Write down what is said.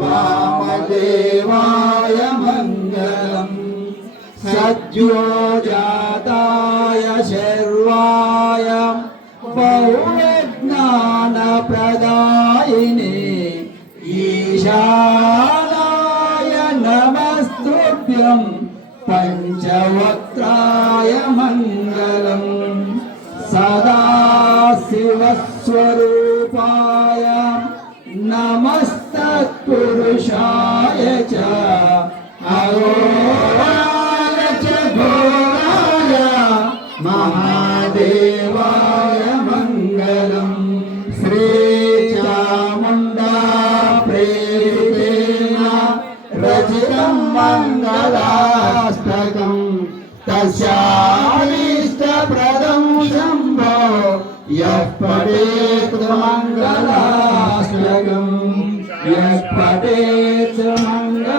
वामदेवाय मङ्गलम् सद्योजाताय शर्वाय बहुज्ञानप्रदायिने ईशानाय नमस्तुभ्यम् पञ्चवक्त्राय मङ्गलम् सदा शिवस्वरूपाय नमस्तत्पुरुषाय च अघोराय च घोराय महादेवाय मङ्गलम् श्रीचामुण्डा प्रेरितेन रचितं मङ्गलाष्टकम् तस्याभीष्टप्रदं शम्भो यः पठेत् मङ्गलाष्टकम् यः पठेत् मङ्गलाष्टकम्